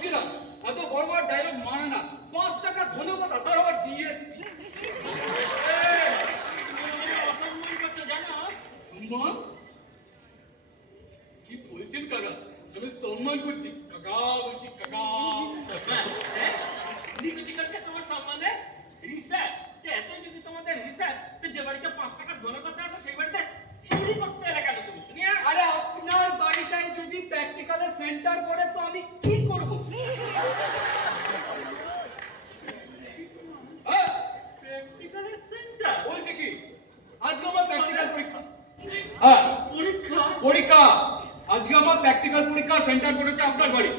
বলছিলাম এত বড় বড় ডায়লগ মানে না, 5 টাকা ধন্যবাদ তার আবার জিএসটি। অসম্মান করছো জানো? সম্মান কি বলছেন কাকা? আমি সম্মান করছি কাকা, বলছি কাকা। তোমার সম্মানে রিসার্চ এত যদি তোমাদের রিসার্চ, তো যে বাড়িতে 5 টাকা ধরে করতে আসো সেই বাড়িতে চুরি করতে এলে কেন তুমি শুনি? আরে আপনার বাড়িটাই যদি প্র্যাকটিক্যালে সেন্টার পড়ে তো আমি কি করব? হ্যাঁ প্র্যাকটিক্যালের সেন্টার বলছি কি, আজকে আমার প্র্যাকটিক্যাল পরীক্ষা। হ্যাঁ পরীক্ষা পরীক্ষা, আজকে আমার প্র্যাকটিক্যাল পরীক্ষা সেন্টার পড়েছে আপনার বাড়ি।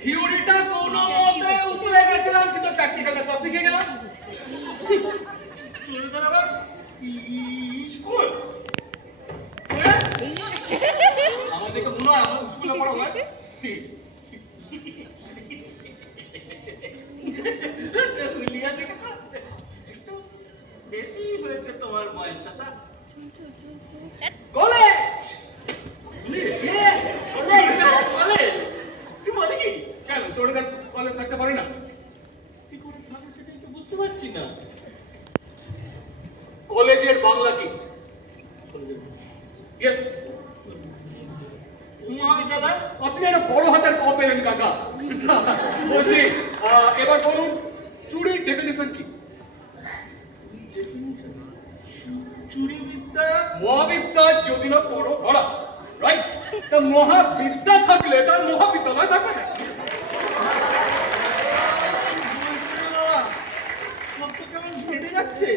থিওরিটা কোনো মতে উতরে গেছিলাম, কিন্তু প্র্যাকটিক্যালটা সব লিখে গেলাম। চোরদের আবার স্কুল আমাদেরকে মনে হয় আমার স্কুলে পড়া হয়। হুলিয়া দেখে তো একটু বেশি হয়েছে তোমার বয়সটা। তা কলেজ কলেজ কি বলে কি? কেন চোরেদের কলেজ থাকতে পারে না? কি করে থাকে সেটাই তো বুঝতে পারছি না। কলেজের বাংলা কি? ইয়েস মহাবিদ্যালয়। আপনি একটা বড় হাতের ক পেলেন কাকা। বলছি এবার বলুন চুরির ডেফিনিশন কি? চুরি বিদ্যা মহাবিদ্যা যদি না পড়ো ধরা, রাইট? তা মহাবিদ্যা থাকলে তার মহাবিদ্যালয় থাকবে না। সব তো কেমন ঘেটে যাচ্ছে।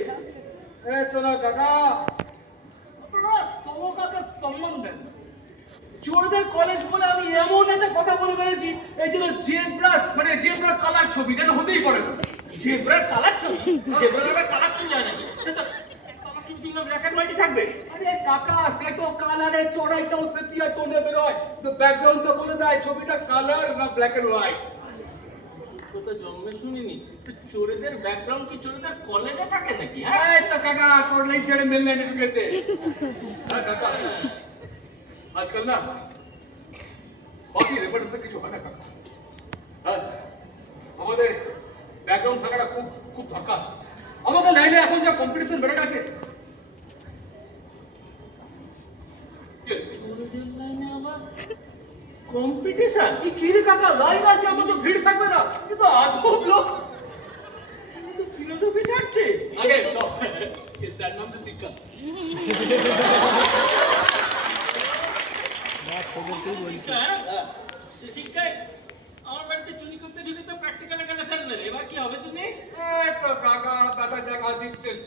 তো না কাকা, আপনারা সমকাকে সম্মান দেন। চোরদের কলেজ বলে আমি এমন একটা কথা বলে বেড়েছি, এই জন্য জেব্রার কালার ছবি যেন হতেই পারে না। জেব্রার কালার ছবি? জেব্রার কালার ছবি যায় নাকি? সে তো কালার ছবি দিলে ব্ল্যাক এন্ড হোয়াইটই থাকবে। আরে কাকা, সে তো কালারে চড়াইটাও সেপিয়া টোনে বেরোয়, তো ব্যাকগ্রাউন্ড তো বলে দেয় ছবিটা কালার না ব্ল্যাক এন্ড হোয়াইট। কথা জন্মে শুনিনি। তো চোরেদের ব্যাকগ্রাউন্ড কি চোরেদের কলেজে থাকে নাকি? হ্যাঁ এই তো কাকা করলেই ছেড়ে মেল লাইনে ঢুকেছে। হ্যাঁ কাকা, আজকাল না বাকি রেফারেন্সে কিছু হয় না কাকা। হ্যাঁ আমাদের ব্যাকগ্রাউন্ড থাকাটা খুব খুব দরকার। আমাদের লাইনে এখন যা কম্পিটিশন বেড়ে গেছে। চোরেদের লাইনে আবার কম্পিটিশন? কি রে কাকা, লাইন আছে অথচ ভিড় থাকবে না, কিন্তু আজব লোক। এই তো ফিলোসফি ছাড়ছে। আগে সব এই স্যার নাম তো শিক্ষা। শিক্ষায় আমার বাড়িতে চুরি করতে ঢুকে তো প্র্যাকটিক্যালে কেন ফেললেন? এবার কি হবে শুনি? এই তো কাকা কথা জায়গা দিচ্ছেন।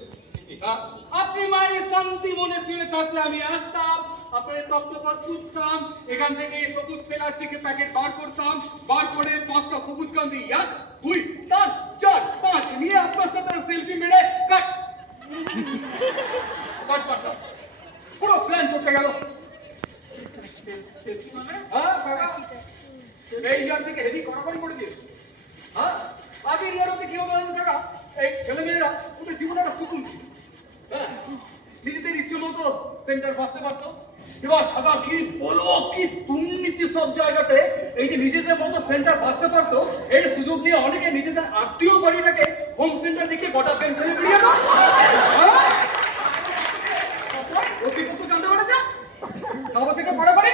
আপনি মায়ের শান্তি মনে শুনে থাকলে আমি আসতাম, আপনার তক্তপোষ তুলতাম, এখান থেকে সবুজ প্লাস্টিকের প্যাকেট বার করতাম, বার করে 5টা সবুজ কান্দি 1 2 3 4 5 নিয়ে আপনার সাথে সেলফি মেরে কাট করতাম। পুরো প্ল্যান চলতে গেল। সেলফি মানে? হ্যাঁ কাকা, এই ইয়ার থেকে হেভি কড়াকড়ি করে দিয়েছে। হ্যাঁ আগের ইয়ার কি হবে কাকা, এই ছেলেমেয়েরা ওদের জীবনে একটা সুকুন ছিল। হ্যাঁ নিজেদের ইচ্ছে মতো সেন্টার বাঁচতে পারতো। এবার কাকা কি বলবো, কি দুর্নীতি সব জায়গাতে। এই যে নিজেদের মতো সেন্টার বাঁচতে পারতো, এই সুযোগ নিয়ে অনেকে নিজেদের আত্মীয় বাড়িটাকে হোম সেন্টার দেখে গোটা ব্যাংক ফেলে বেরিয়ে গেল। ও কি কত জানতে পেরেছে? তারপর থেকে পড়াপড়ি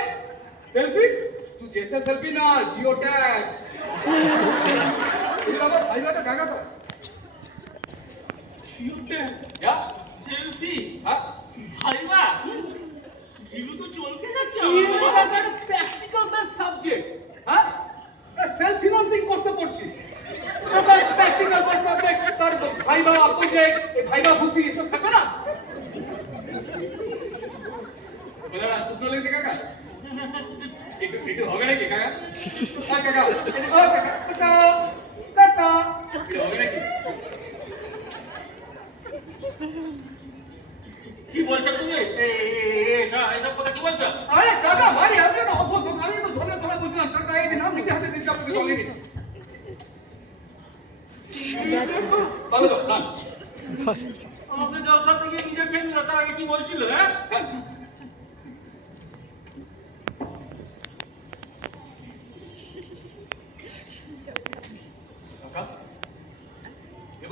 সেলফি, তুই জেসে সেলফি না জিও ট্যাগ। এই বাবা ভাইবাটা দেখা তো শিওটে যা সেলফি হ্যাঁ ভাইবা গিলু তো চলকে যাচ্ছে। Practical base subject. হ্যাঁ সেলফ ফিনান্সিং কোর্সে পড়ছি, প্র্যাকটিক্যাল বেস সাবজেক্ট। তার ভাইবা প্রজেক্ট, এই ভাইবা খুশি এসব থাকবে না। বলে না শুকনো লেগেছে কাকা, একটু একটু হবে নাকি কাকা? হ্যাঁ কাকা, ও কাকা কাকা কাকা একটু হবে নাকি? কি বলছো তুমি? এসব কথা কি বলছো? আরে কাকা ভাই, আপনি না অদ্ভুত, আমি তো ঝোলের তলায় বসলাম, কাকা এই দিন আমি নিজে হাতে দিচ্ছি আপনাকে জলে নিয়ে। ভালো তো না আমাকে জল খাতে গিয়ে নিজে খেয়ে নিল, তার আগে কি বলছিল? হ্যাঁ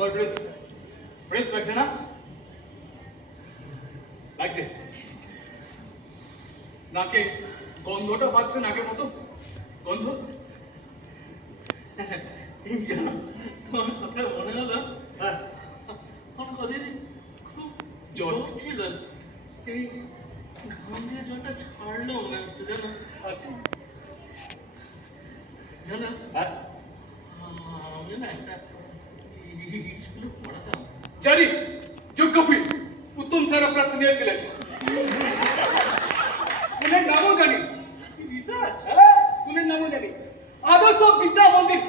তোমার ড্রেস ফ্রেশ লাগছে না? লাগছে? নাকে গন্ধটা পাচ্ছে নাকের মতো গন্ধ? এই জন্য তোমার কথা মনে হলো হ্যাঁ, আমার ওদের খুব জ্বর। জ্বর ছিল। এই ঘাম দিয়ে জ্বরটা ছাড়লো মনে হচ্ছে জানো। আচ্ছা। জানো হ্যাঁ, আমি না একটা স্কুলে পড়াতাম। জানি যোগ্য ফিল উত্তম স্যার আপনার সিনিয়র ছিলেন। স্কুলের নামও জানি। রিসার্চ হ্যাঁ, স্কুলের নামও জানি। আদর্শ বিদ্যা মন্দির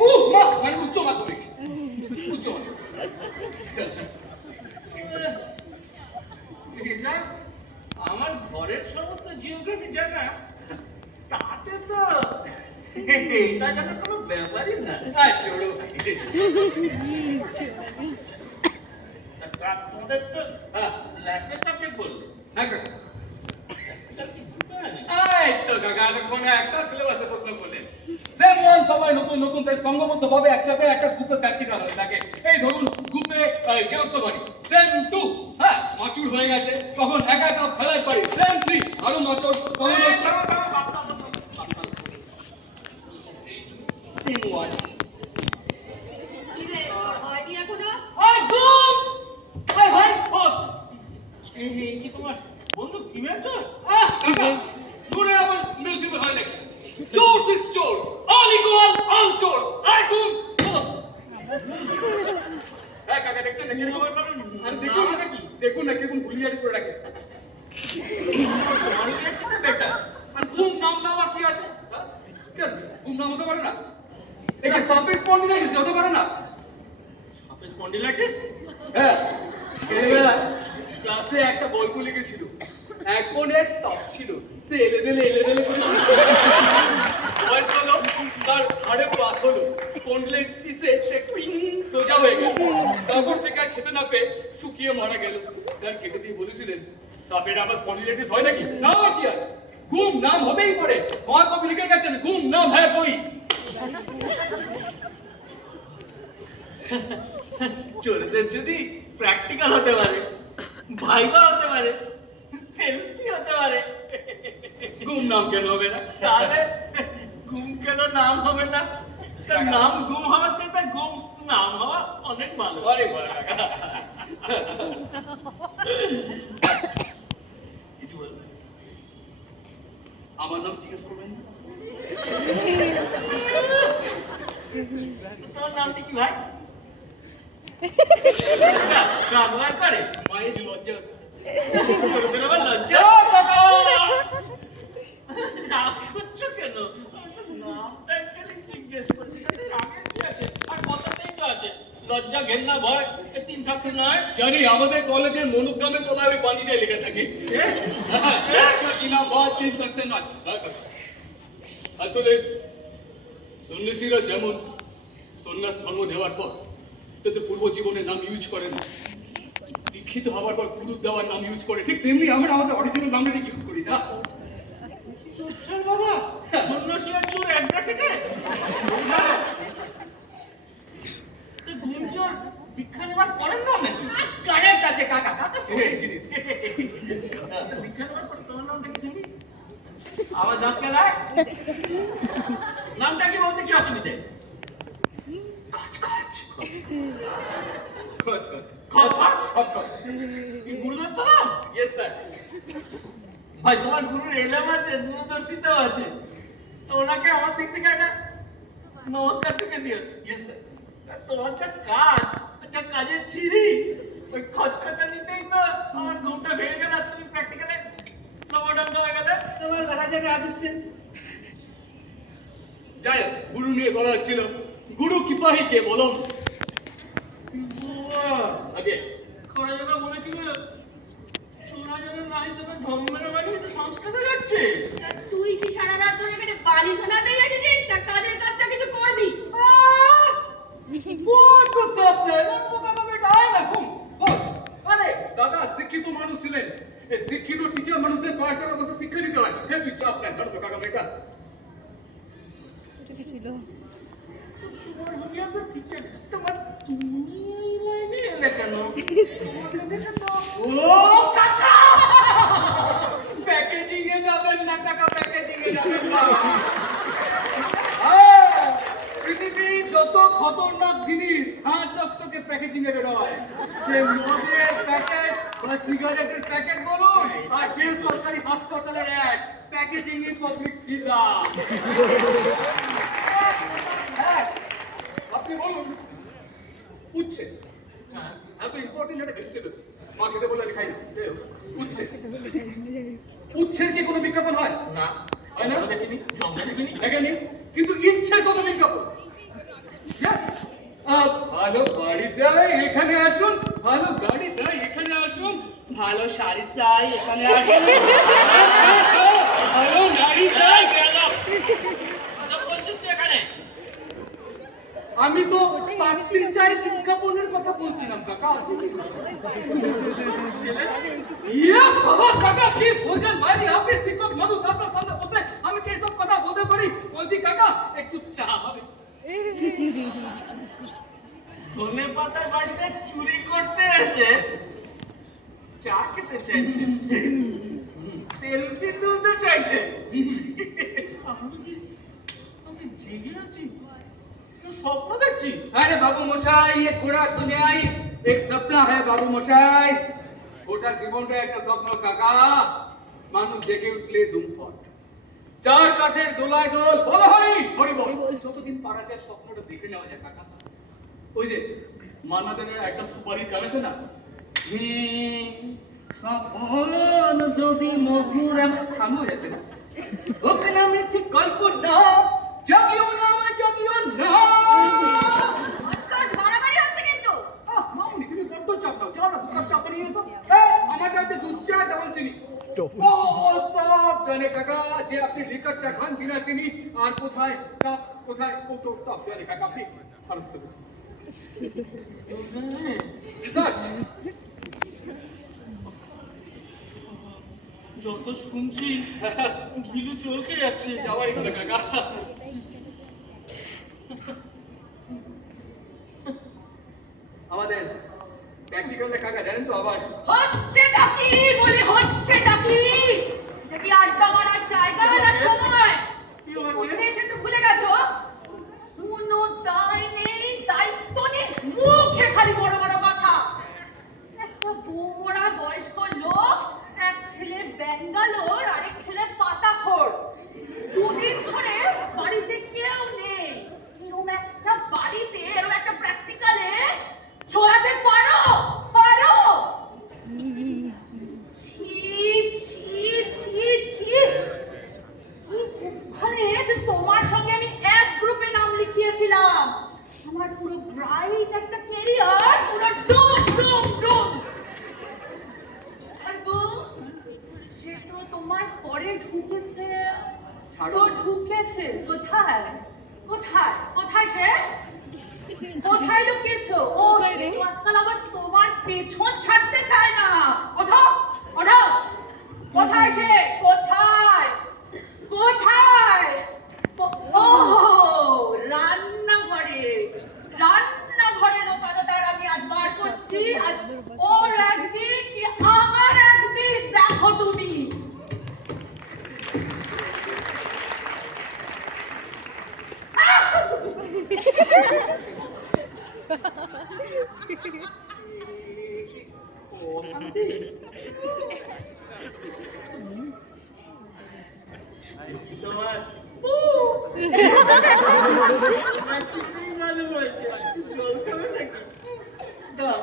মানে উচ্চ মাধ্যমিক। উচ্চ মাধ্যমিক। এটা আমার ঘরের সমস্ত জিওগ্রাফি জানা, তাতে তো এটা যেন কোনো ব্যাপারই না। চলো তোমাদের তো হ্যাঁ, ল্যাঙ্গুয়েজ সাবজেক্ট বললে, হ্যাঁ কাকা। এটা কি গ্রুপে আনে? এই তো কাকা এতক্ষণ একটা সিলেবাসে প্রশ্ন করলেন। সেম ওয়ান সবাই নতুন নতুন তাই সংঘবদ্ধ ভাবে একসাথে একটা গ্রুপে প্র্যাকটিক্যাল হয়ে থাকে। এই ধরুন গ্রুপে গৃহস্থ বাড়ি সেম টু, হ্যাঁ মাচুর হয়ে গেছে তখন একা একা ফেলাই পারি সেম থ্রি, আরো নচর তখন এই, থামো, থামো, বাদ দাও, বাদ দাও, বাদ দাও। Same one. কিরে হয়নি এখনো? আই গুড হাই ভাই বস। এই কি তোমার বন্ধু ফিমেল চোর? কাকা জোরে আবার মিল ফিল হয় নাকি? Chores is chores, all equal all chores. I good বস। হ্যাঁ কাকা দেখছেন দেখেন আর দেখুন নাকি দেখুন না কেমন ভুলিয়ারি করে রাখে। তোমারই আছে না বেটা? আর ঘুম নাম নেওয়া কি আছে? হ্যাঁ? কেন ঘুম নাম হতে পারে না? একে সাপের স্পন্ডিলাইটিস হতে পারে না? সাপের স্পন্ডিলাইটিস? হ্যাঁ ছেলেবেলায় ক্লাসে একটা গল্প লিখেছিল। এক বোনের সাপ ছিল, সে এলেবেলে করে বয়স হলো, তার হাড়ে পাত হলো, স্পন্ডিলাইটিসে সে কুইং সোজা হয়ে গেল। তারপর থেকে আর খেতে না পেয়ে শুকিয়ে মারা গেল। স্যার কেটে দিয়ে বলেছিলেন সাপের আবার স্পন্ডিলাইটিস হয় নাকি? না আর কি আছে, ঘুম নাম হতেই পারে। মহাকবি লিখে গেছেন ঘুম নাম হ্যাঁ কই। চোরদের যদি প্র্যাকটিক্যাল হতে পারে, ভাইবা হতে পারে, সেলফি হতে পারে, ঘুম নাম কেন হবে না? তাহলে ঘুম কেন নাম হবে না? তার নাম ঘুম হওয়ার চেয়ে তার ঘুম নাম হওয়া অনেক ভালো। অনেক ভালো কাকা। কিছু বলবে? আমার নাম জিজ্ঞেস করবেন না? তোমার নামটা কি ভাই? গাদবার করে? মায়ের লজ্জা হচ্ছে। চোরদের আবার লজ্জা? ও কাকা! রাগ করছো কেন? আমি তো নামটা খালি জিজ্ঞেস করছি, তাতে রাগের কি আছে? আর কথাতেই তো আছে, লজ্জা ঘেন্না ভয় এ তিন থাকতে নয়। জানি আমাদের কলেজের মনুগ্রামে তোলা ওই পাঞ্জিটাই লেখা থাকে। কিনা ভয় তিন থাকতে নয়। হ্যাঁ কাকা। আসলে সন্ন্যাসীরা যেমন সন্ন্যাস ধর্ম নেওয়ার পর তাতে পূর্ব জীবনের নাম ইউজ করে না, দীক্ষিত হওয়ার পর গুরু দেওয়ার নাম ইউজ করে, ঠিক তেমনি আমরা আমাদের অরিজিনাল নামটা ইউজ করি না। আচ্ছা বাবা, সন্ন্যাসী আর চোর এক ব্র্যাকেটে? তো ঘুম কি ওর দীক্ষা নেবার পরের নাম নাকি? কারেক্ট আছে কাকা, কাকা সেই জিনিস। দীক্ষা নেবার পরে তোমার নামটা কি শুনি? আবার দাঁত কেলায়? নামটা কি বলতে কি অসুবিধে? খচ খচ খচ খচ খচ? খচ খচ। কি গুরুদত্ত নাম? Yes sir. ভাই তোমার গুরুর এলাম আছে, দূরদর্শিতাও আছে। ওনাকে আমার দিক থেকে একটা নমস্কার টুকে দিও। Yes sir. তা তোমার যা কাজ, যা কাজের ছিরি, ওই খচখচা নিতেই তো আমার ঘুমটা ভেঙে গেল, আর তুমি প্র্যাকটিক্যালে নবডঙ্গ হয়ে গেলে। তোমার কথা জায়গা আদুচ্ছে। যাই হোক, গুরু নিয়ে বলা হচ্ছিল, গুরু কিপাহি কে বলো আগে। খরা যেন বলেছিল চোরা যেন না হিসেবে ধর্মের বাড়ি তো সংস্কৃত যাচ্ছে। তা তুই কি সারা রাত ধরে এখানে বাণী শোনাতেই এসেছিস না কাজের কাজটা কিছু করবি? বহুত করছে আপনি, জানো তো কাকা বেটা আয় না ঘুম বস। আরে দাদা শিক্ষিত মানুষ ছিলেন, এই শিক্ষিত টিচার মানুষদের কয়েকটা বসে শিক্ষা দিতে হয়। হে তুই চাপ নেই, জানো তো কাকা বেটা। তোমার হুলিয়া তো ঠিক আছে, তোমার তুমি এই লাইনে দিলে কেন? ও কাকা, প্যাকেজিং এ যাবেন না কাকা, প্যাকেজিং এ যাবেন না। হ্যাঁ, পৃথিবীর যত খতরনাক জিনিস ঝাঁ চকচকে প্যাকেজিং এ বেরোয়, সে মদের প্যাকেট বা সিগারেটের প্যাকেট বলুন আর বেসরকারি হাসপাতালের এক প্যাকেজিং এ পাবলিক ফিদা। হ্যাঁ, আপনি বলুন উচ্ছে হ্যাঁ, এত ইম্পর্টেন্ট একটা ভেজিটেবল মা খেতে বলে আমি খাই না। যাই হোক, উচ্ছে উচ্ছের কি কোনো বিজ্ঞাপন হয়? না, হয় না? আমরা দেখিনি, জঙ্গলে দেখিনি। দেখেনি, কিন্তু ইচ্ছে কত বিজ্ঞাপন। Yes! ভালো বাড়ি চাই এখানে আসুন, ভালো গাড়ি চাই এখানে আসুন, ভালো শাড়ি চাই এখানে আসুন, ভালো নারী চাই। আচ্ছা, বলছিস তুই এখানে? আমি তো পাত্রী চাই বিজ্ঞাপনের কথা বলছিলাম কাকা। ইয়া বাবা কাকা, কি বোঝেন ভাই, আপনি শিক্ষক মানুষ, আপনার সামনে বসে আমি কি সব কথা বলতে পারি? বলছি কাকা একটু চা হবে। ধনে পাতার বাড়িতে চুরি করতে এসে চা খেতে চাইছে, সেলফি তুলতে চাইছে। আমি জেগে আছি না স্বপ্ন দেখছি? अरे बाबू मशाई, ये पूरा दुनिया ही एक सपना है बाबू मशाई। গোটা জীবনটা একটা স্বপ্ন কাকা, মানুষ জেগে উঠলে দুমফট, চার কাঠের দোলায় দোল, বলা হরি হরি বল, যতদিন পারা যায় স্বপ্নটা দেখে নেওয়া যায় কাকা। ওই যে মান্নাদের একটা সুপারি গান আছে না, স্বপ্ন যদি মধুর সামনে হয়ে যাচ্ছে না, ওখানে আমি ঠিক কল্পনা জাগিও না, আমার জাগিও না। আজকাল বাড়াবাড়ি হচ্ছে কিন্তু। মামুনি তুমি বড্ড চাপ নাও, যাও না দু কাপ চা বানিয়ে এসো। আমারটা হচ্ছে দুধ চা ডাবল চিনি। ও সব জানে কাকা, যে আপনি লিকার চা খান বিনা চিনি, আর কোথায় কাপ কোথায় কৌটো সব জানে কাকা। আপনি আরাম সে বসুন। রিসার্চ যত শুনছি ভিলু চলকে যাচ্ছে। যাওয়াই হলো কাকা। আমাদের প্র্যাকটিক্যালটা কাকা জানেন তো আবার হচ্ছেটা কি বলি, হচ্ছেটা কি? এটা কি আড্ডা মারার জায়গা না সময়? কি হচ্ছে? উঠে এসেছো ভুলে গেছো? কোনো দায় নেই, দায়িত্ব নেই, মুখে খালি বড় বড় কথা। একটা বউমরা বয়স্ক লোক, এক ছেলে ব্যাঙ্গালোর, আরেক ছেলে পাতাখোর। দুদিন ধরে বাড়িতে কেউ নেই। এরকম একটা বাড়িতে, এরকম একটা প্র্যাকটিক্যালে চলাতে পারো? পারো? ছি ছি ছি ছি। ওখানে যে তোমার সঙ্গে আমি এক গ্রুপে নাম লিখিয়েছিলাম, আমার পুরো ব্রাইট একটা ক্যারিয়ার পুরো ডুম ডুম ডুম। আর গো, সে তো তোমার পরে ঢুকেছে। তো ঢুকেছে কোথায়? কোথায় কোথায় সে? কোথায় লুকিয়েছো? ও, সে তো আজকাল আবার তোমার পেছন ছাড়তে চায় না। ওঠো ওঠো, কোথায় সে? কোথায় কোথায়? ও, রান্নাঘরে। রান্নাঘরে লোকানো তার আমি আজ বার করছি। আজ ওর একদিন কি আমার একদিন, দেখো তুমি। তোমার হাসিতেই ভালো বলছে। জল খাবে নাকি? দাও।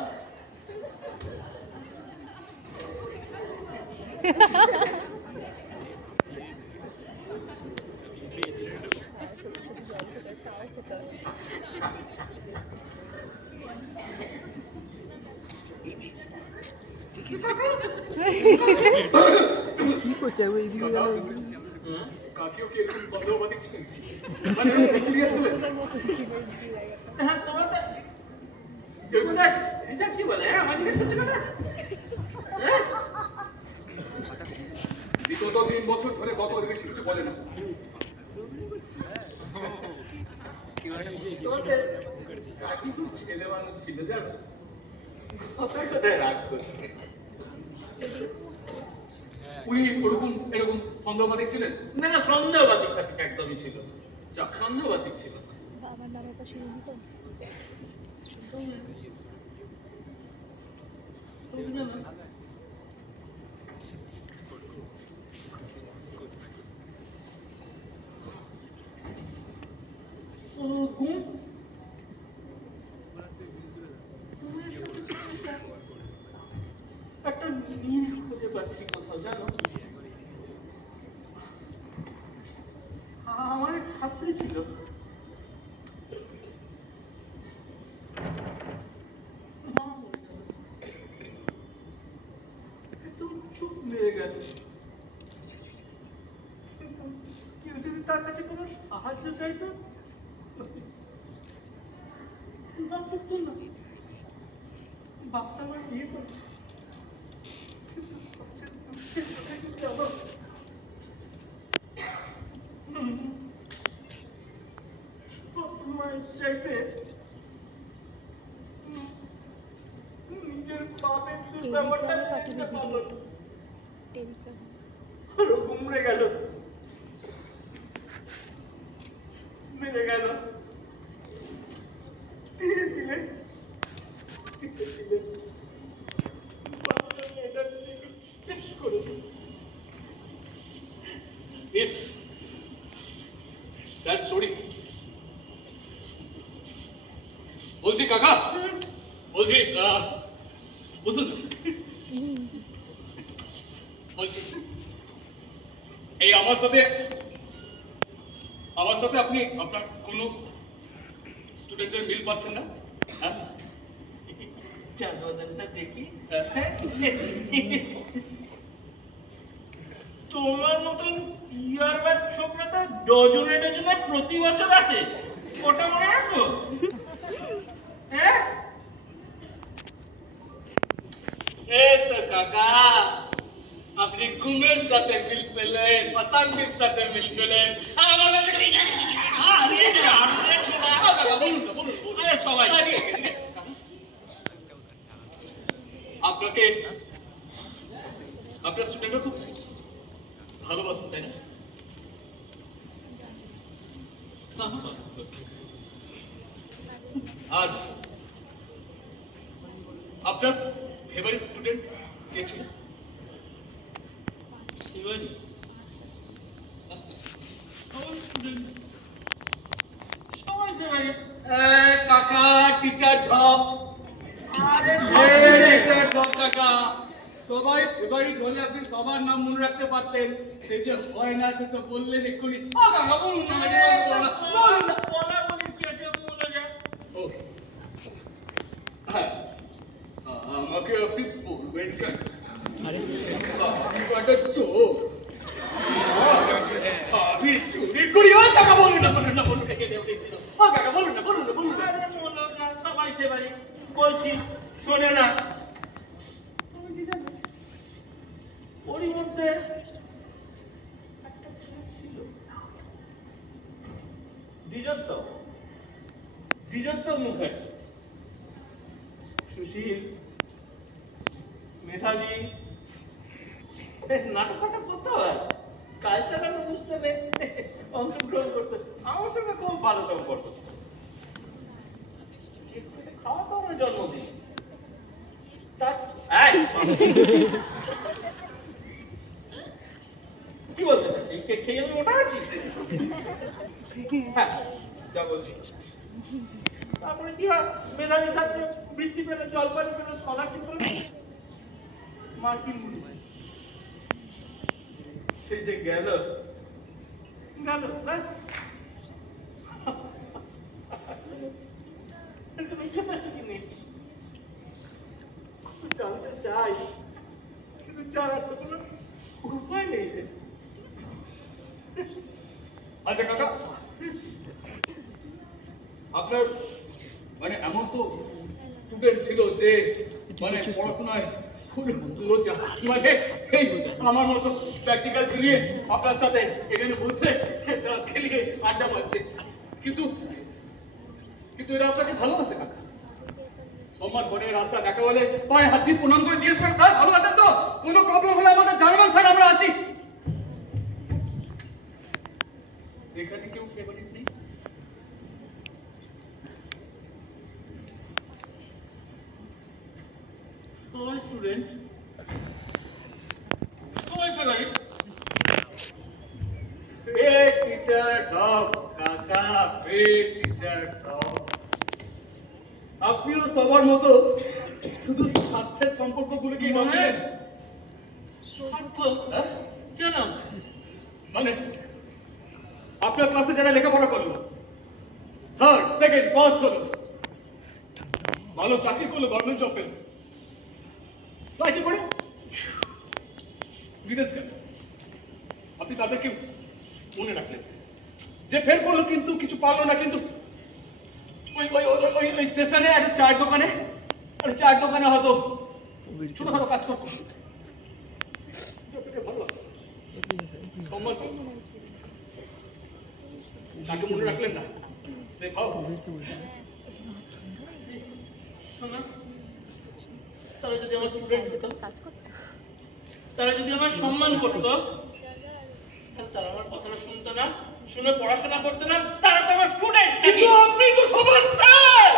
কি করছে ওই দিকে গেল কাকিও কি এরকম সন্দেহবাদী ছিলেন? মানে এরকম curious ছিলেন? হ্যাঁ, তোমরা তো তোমাদের রিসার্চ কি বলে? হ্যাঁ, আমার জিজ্ঞেস করছে কথা। হ্যাঁ? বিগত 3 বছর ধরে গত বেশি কিছু বলে না। তোমাদের কাকি খুব ছেলে মানুষ ছিল জানো? কোথায় কোথায় রাগ করছে? উনি এরকম সন্দেহবাদী ছিলেন? না না, সন্দেহবাতিক একদমই ছিল। যাক, সন্দেহবাতিক ছিল না। আমার নামের পাশে তো তুমি জানো, ওরকম একটা মিল খুঁজে পাচ্ছি কোথাও, জানো? আমার এক ছাত্রী ছিল, মা মরে গেল। একদম চুপ মেরে গেল। কিন্তু কেউ যদি তার কাছে কোনো সাহায্য চাইতো, না করতো না। বাপটা আমার বিয়ে করতো। কিন্তু সবচেয়ে দুঃখের কথা কি জানো? সবসময় চাইতে নিজের বাপের দুর্ব্যবহারটা নিতে পারলো না। টেলিগ্রাম আরো গুমড়ে গেল, মেরে গেল। ধীরে ধীরে বাচ্চা মেয়েটার শেষ করে দিল। ইস, স্যাড স্টোরি। বলছি কাকা, বলছি বুঝুন, বলছি এই আমার সাথে আপনি আপনার কোনো স্টুডেন্টের মিল পাচ্ছেন না? হ্যাঁ, চাঁদবাজারটা দেখি। হ্যাঁ। তোমার মতন ইয়ারবার ছোকরা তো ডজনে ডজনে প্রতি বছর আসে, ওটা মনে রাখো। হ্যাঁ, এই তো কাকা, আপনি ঘুমের সাথে মিল পেলেন, অশান্তির সাথে মিল পেলেন। আরে চাঁদরে ছোড়া। কাকা বলুন না, বলুন। আরে সবাই। ঠিক আছে, ঠিক আছে। আপনাকে আপনার স্টুডেন্টরা খুব ভালোবাসে, তাই না? আর আপনার ফেভারিট স্টুডেন্ট কে ছিল? সবাই ফেভারিট। কাকা টিচার ড্রপ, আরে টিচার ড্রপ কাকা। সবাই ফেভারিট হলে আপনি সবার নাম মনে রাখতে পারতেন, সে যে হয় না, সে তো বললেন এক্ষুনি। কাকা বলুন না, বলুন না। বলা বলি কি আছে, বলে যা। ও হ্যাঁ, আমাকে আপনি বলবেন কেন? আমি তো একটা চোর, আমি চুরি করি। কাকা বলুন না, বলুন রেখে দেওয়া ছিল। কাকা বলুন না। আরে বলো না, সবাই ফেভারিট বলছি, শোনে না। তুমি কি জানো, ওরই মধ্যে একটা ছেলে ছিল, দ্বিজত্ব মুখার্জি। সুশীল, মেধাবী, নাটক করতো, আর কালচারাল অনুষ্ঠানে অংশগ্রহণ করতো। আমার সঙ্গে খুব ভালো সম্পর্ক। খাওয়া তো আমার জন্মদিন। কি বলতে চাস? এই কেক খেয়ে আমি মোটা আছি? হ্যাঁ, যা বলছি। তারপরে কি হয়, মেধাবী ছাত্র বৃত্তি পেলে, জলপানি পেলে, স্কলারশিপ পেলে, মার্কিন সেই যে গেল ব্যাস। জানতে চাই, কিন্তু জানার তো কোনো উপায় নেই। আচ্ছা কাকা, আপনার মানে এমন তো স্টুডেন্ট ছিল যে মানে পড়াশোনায় খুব লোচা, মানে এই আমার মতো প্র্যাকটিক্যাল ঝুলিয়ে আপনার সাথে এখানে বসে খেলিয়ে আড্ডা মারছে, কিন্তু এরা আপনাকে ভালোবাসে কাকা। সম্মান করে রাস্তা দেখা হলে পায়ে হাত দিয়ে প্রণাম করে জিজ্ঞেস করে স্যার ভালো আছেন তো, কোনো প্রবলেম হলে আমাদের জানাবেন স্যার, আমরা আছি। সেখানে কেউ ফেভারিট নেই। সবাই স্টুডেন্ট, সবাই ফেভারিট। Great teacher dog, কাকা great teacher dog। আপনিও সবার মতো শুধু স্বার্থের সম্পর্কগুলোকে মানে স্বার্থ হ্যাঁ? কেন? মানে আপনার ক্লাসে যারা লেখাপড়া করলো, থার্ড সেকেন্ড ফার্স্ট হলো, ভালো চাকরি করলো, গভর্নমেন্ট জব পেল, কি করে বিদেশ গেল, আপনি তাদেরকে মনে রাখলেন। যে ফেল করলো কিন্তু কিছু পারলো না, কিন্তু ওই ওই ওই- ওই ওই স্টেশনে একটা চায়ের দোকানে, চায়ের দোকানে হয়তো ছোটখাটো কাজ করতো, ভালো আছে, সম্মান করতো। তাকে মনে রাখলেন না, সে ভাও শোনা, তারা যদি আমার স্টুডেন্ট হতো, কাজ করতে তারা যদি আমার সম্মান করতো, তাহলে তারা আমার কথাটা শুনতো না, শুনে পড়াশোনা করতো না, তারা তো আমার স্টুডেন্ট নাকি? কিন্তু আপনি তো সবার স্যার।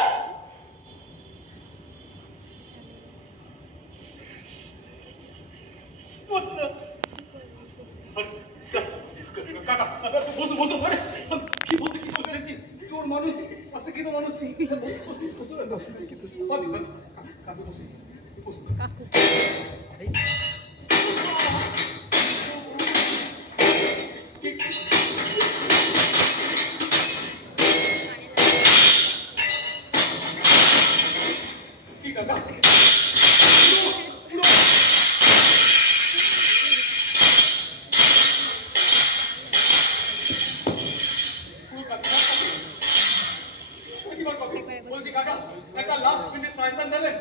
করতো। কাকা বসো বসো, আরে কি বলতে কি বলতে চাইছি, চোর মানুষ আছে কিন্তু মানুষ কি কাকা বলছি কাকা একটা লাস্ট মিনিট সাজেশন দেবেন?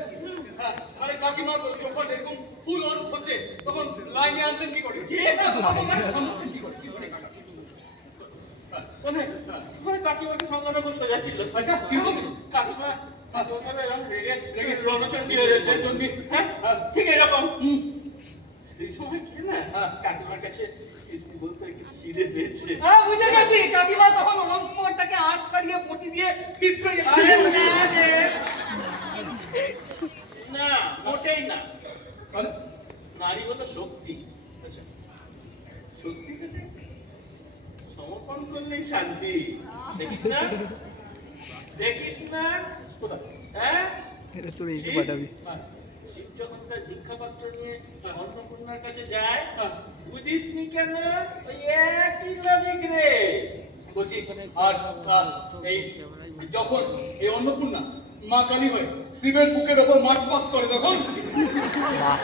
হ্যাঁ, আরে কাকিমা যখন এরকম ফুল অন হচ্ছে তখন লাইনে আনতেন কি করে? সামলাতেন কি করে? কি করে কাকা? মানে তোমার কাকিমাকে সামলানো খুব সোজা ছিল। আচ্ছা কিরকম? কাকিমা কাকিমা এরকম রেগে রণচণ্ডী হয়ে রয়েছে। রণচণ্ডী। হ্যাঁ, ঠিক এরকম। সেই সময় কি না হ্যাঁ। কাকিমার কাছে কিছু বলতে একটু খিদে পেয়েছে। হ্যাঁ বুঝে গেছি, কাকিমা তখন রং স্পটটাকে আঁশ ছাড়িয়ে পটি দিয়ে পিছড়ে আরে না রে, না মোটেই না। নারী হলো শক্তি, আচ্ছা শক্তি কাছে সমর্পণ করলেই শান্তি। দেখিস না, দেখিস না কোথায়? হ্যাঁ, এটা তোর এই শিব? পাঠাবি। হ্যাঁ শিব যখন তার ভিক্ষাপাত্র নিয়ে অন্নপূর্ণার কাছে যায়, হ্যাঁ বুঝিস নি কেন? ওই একই লজিক রে। বলছি আর এই যখন এই অন্নপূর্ণা মা কালী হয়ে শিবের বুকের ওপর মার্চ পাস করে তখন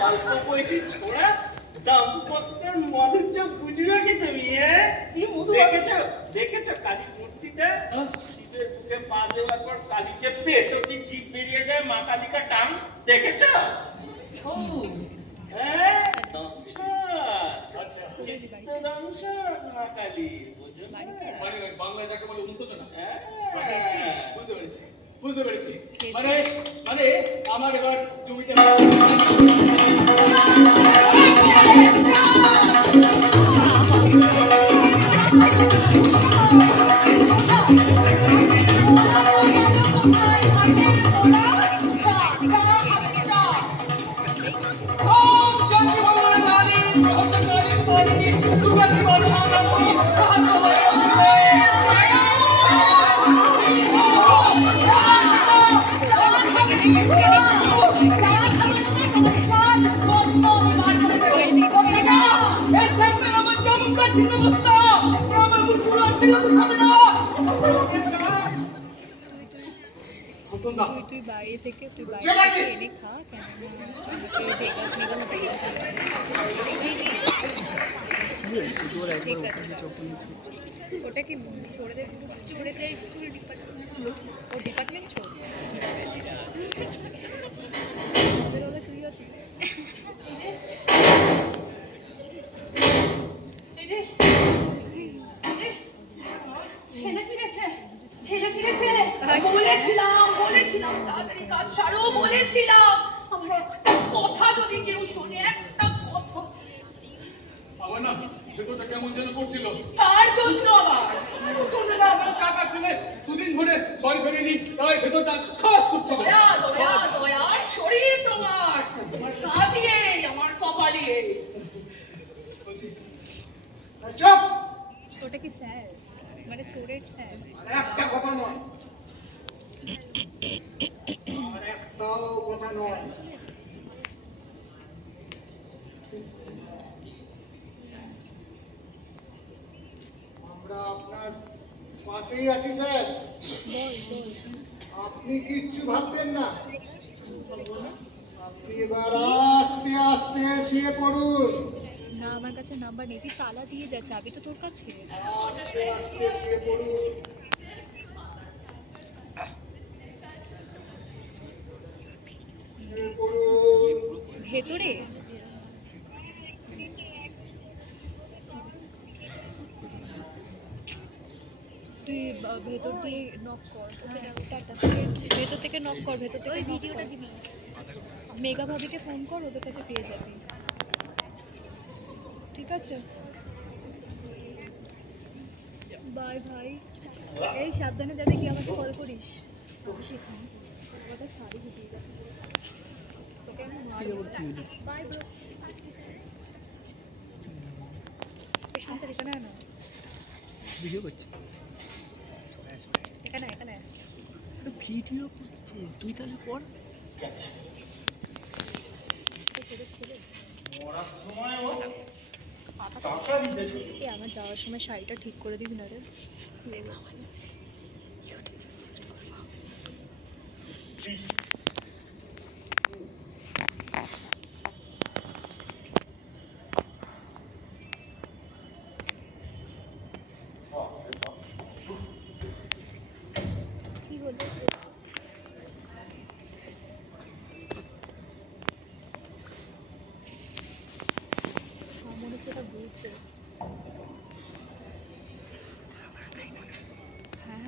অল্প বয়সী ছোড়া দাম্পত্যের মধুর্য বুঝবে কি তুমি? কি মধু দেখেছো, দেখেছো কালী মূর্তিটা? হ্যাঁ। শিবের বুকে পা দেওয়ার পর কালী যে পেট অব্দি জিভ বেরিয়ে যায়, মা কালীকা টান, দেখেছো? ও, হ্যাঁ, দংশন, আচ্ছা চিত্তদংশন মা কালী, বুঝো না? মানে বাংলায় যাকে বলে অনুশোচনা। হ্যাঁ। বুঝতে পেরেছি বুঝতে পেরেছি, মানে মানে আমার এবার জমিতে তুই বাইরে থেকে যেটা কি? এনে খা, কেননা তোর একবার ঠিক ওখানে আছে। যখন ওটা কি ছোড়দের চুল ডিপার্টমেন্ট, ও ডিপার্টমেন্ট ছোট ওদের তুই ছেলে ফিরেছে, ছেলে ফিরেছে। বলেছিলাম তাড়াতাড়ি কাজ সারো, বলেছিলাম। আমার একটা কথা যদি কেউ শোনে, একটা কথা, আবার না ভেতরটা কেমন যেন করছিল। তার জন্য আবার আমার জন্য না, আমার কাকার ছেলে দুদিন ধরে বাড়ি ফেরেনি, তাই ভেতরটা কাজ করছিল। দয়ার শরীর তোমার কাজে আমার কপালে। চুপ! ওটা কি স্যার, মানে চোরের স্যার? আর একটা কথা নয়, আর একটাও কথা নয়। আমরা আপনার পাশেই আছি স্যার, আপনি কিচ্ছু ভাববেন না। আপনি এবার আস্তে আস্তে শুয়ে পড়ুন, না, আমার কাছে নাম্বার নেই, তুই তালা দিয়ে যা, চাবি তো তোর কাছে। আস্তে আস্তে শুয়ে পড়ুন। শুয়ে পড়ুন। ভেতরে তুই ভেতর দিয়ে নক কর, ভেতর থেকে নক কর, ভেতর থেকে ভিডিওটা দিবি। মেঘা ভাবিকে ফোন কর, ওদের কাছে পেয়ে যাবি, ঠিক আছে? বাই ভাই, এই সাবধানে যাতে কি আমাকে কল করিস। আমাদের শাড়ি গুটিয়ে গেছে, তোকে আমি মারবো। By bro. এই শুনছে, এখানে না, ভিডিও করছি, এখানে ভিডিও করছি, তুই তাহলে পর। মরার সময় ও টাকা দিতে চলে। এই আমার যাওয়ার সময় শাড়িটা ঠিক করে দিবি না রে? কি হলো? মনে হচ্ছে এটা বুঝছে। হ্যাঁ,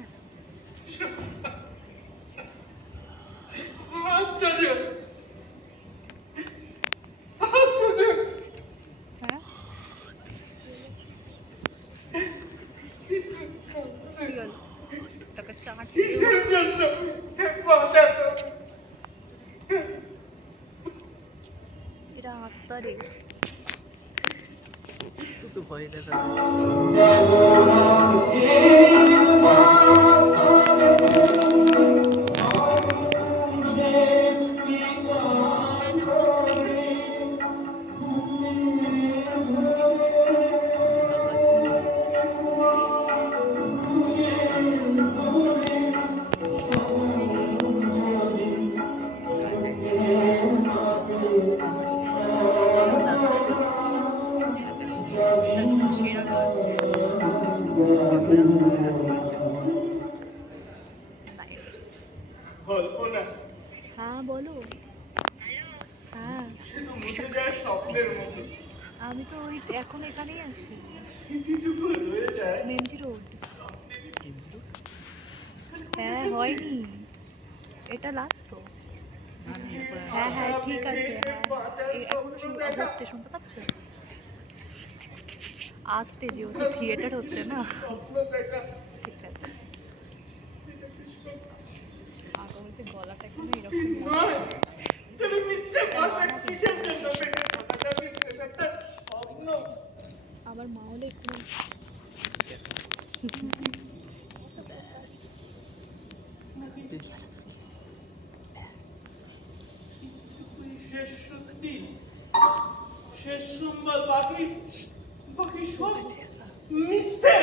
হ্যাঁ, কি হলো? তোকে চাট এটা আত্মা রে। তো ভয় দেখা কল্পনা হ্যাঁ বলো। হ্যাঁ, সে তো মুছে যায় স্বপ্নের মতো, আমি তো ওই এখন এখানেই আছি, স্মৃতিটুকু রয়ে যায়। মেমজি রোড। হ্যাঁ, হয়নি, এটা লাস্ট তো। হ্যাঁ হ্যাঁ, ঠিক আছে। হ্যাঁ, এখনো হচ্ছে, শুনতে পাচ্ছ? আসতে যেহেতু থিয়েটার হচ্ছে না, ঠিক আছে। আর বলছে গলাটা এখনো এরকম লাগছে। তুমি মিথ্যে কথা কিসের জন্য পেটে থাকাটা একটা স্বপ্ন। আবার মা হলে একটু শেষ সত্যি, শেষ সম্বল, বাকি বাকি সব মিথ্যে।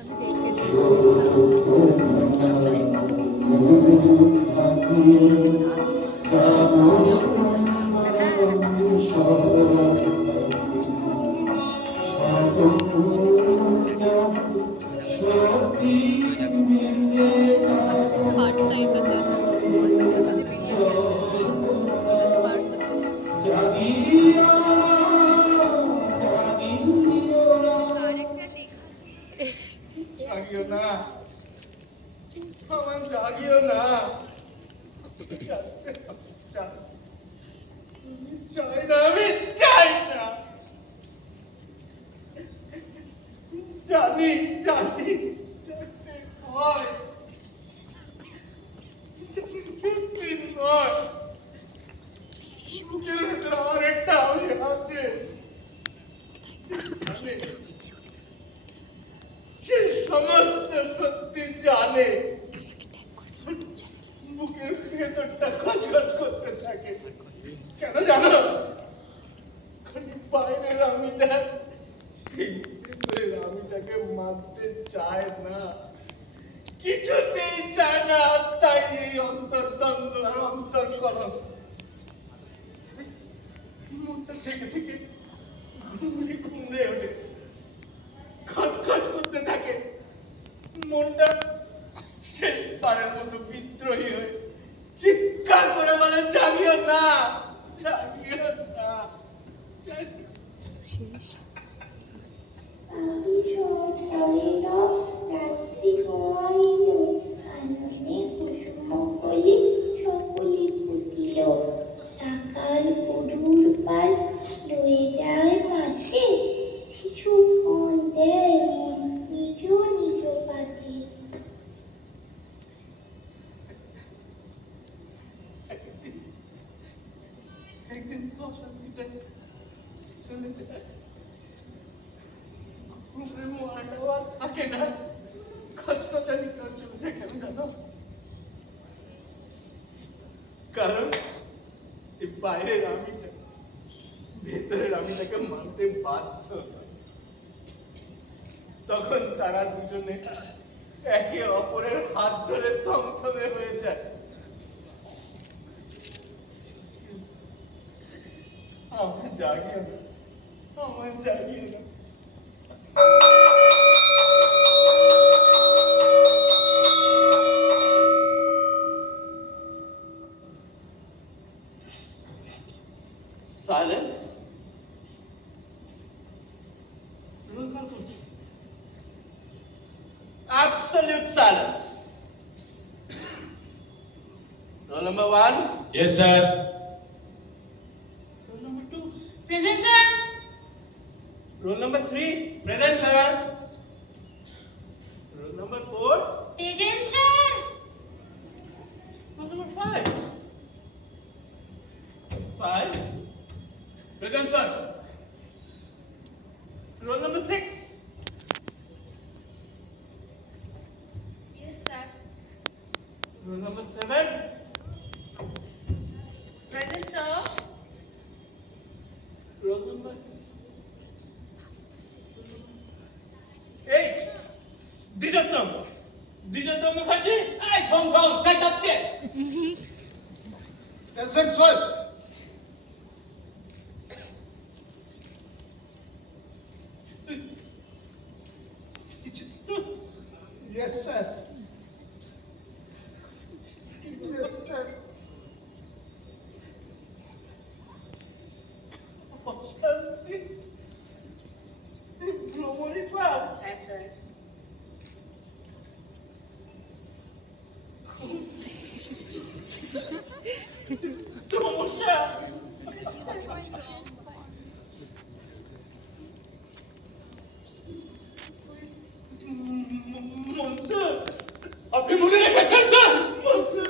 আমি দেখতে পার্টসটা এর কাছে আছে, ওর কাছে বেরিয়ে গেছে, পার্টস আছে। জাগিও না, আমার জাগিও না। জাগতে চাই। আমি চাই না, আমি চাই না। জানি জানি জানতে হয়, সত্যি নয়। বুকের ভেতরে আমার একটা আমি আছে, জানে। সে সমস্ত সত্যি জানে। বুকের ভেতরটা খচখচ করতে থাকে। কেন জানো? বাইরের আমিটা ভেতরের আমিটাকে মানতে চায় না, কিছুতেই চায় না। তাই এই অন্তর্দ্বন্দ্ব আর অন্তর্কলন। মনটা থেকে থেকে ঘুমড়ে ঘুমড়ে ওঠে, খচখচ করতে থাকে। মনটা শেষবারের মতো বিদ্রোহী হয়ে চিৎকার করে বলে, জাগিও না, জাগিও না, জাগিও। আমি সব হরিণ রাত্রি হইল, কাননে কুসুম কলি সকলি পুতিল। রাখাল গরুর পাল লয়ে যায় মাঠে, শিশু ফল দেয় মন নিজ নিজ পাঠে। একদিন অশান্তিটা চলে যায়। ঘুমের মাটাও আর থাকে না, খচখচানিটা চলে যায়। কেন জানো? কারণ এই বাইরের আমিটা ভেতরের আমিটাকে মানতে বাধ্য। তখন তারা দুজনে একে অপরের হাত ধরে থমথমে হয়ে যায়। আমার জাগিও না, আমার জাগিও না। Silence. Absolute silence. Roll number 1. Yes, sir. Roll number 2. Present, sir. Roll number 3. Present, sir. Roll number 4. Present, sir. Roll number 5. 5. Present, sir. Roll number 6. Yes, sir. Roll number 7. Present, sir. Roll number 8. Dijatam. Dijatam Mukherjee. এই থম থম sir ডাকছে। Present sir. Yes sir. Yes sir. অশান্তি। ভ্রমণী পাল। Yes, sir. সমস্যা। মনসুর। আপনি মনে রেখেছেন sir? Mansur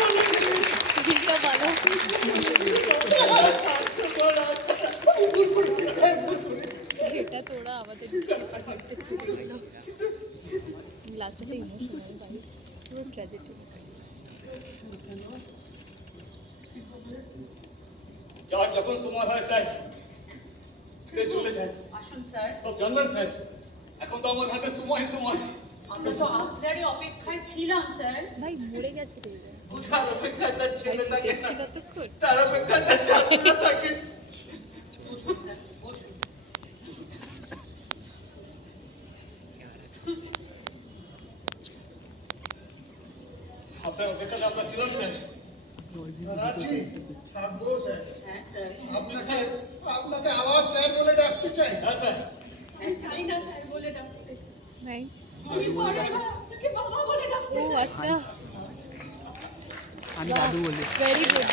বললো, দিনটা ভালো। এটা তোরা আমাদের লাস্টে তো ইমোশনাল পুরো ট্র্যাজেডি। যার যখন সময় হয় স্যার সে চলে যায়। আসুন স্যার, সব জানবেন স্যার, এখন তো আমার হাতে সময়। আমরা তো আপনারই অপেক্ষায় ছিলাম স্যার। ভাই মরে গেছে রে। তার অপেক্ষায় তার ছেলে থাকে না, ছিল তখন। তার অপেক্ষায় তার ছাত্ররা থাকে। বসুন স্যার, বসুন। আপনার অপেক্ষাতে আপনার ছিলাম স্যার। রাজি থাকবো স্যার। হ্যাঁ স্যার। আপনাকে আবার স্যার বলে ডাকতে চাই। হ্যাঁ স্যার। চাই না স্যার বলে ডাকতে। ভাই ও আচ্ছা আমি দাদু বলি। Very good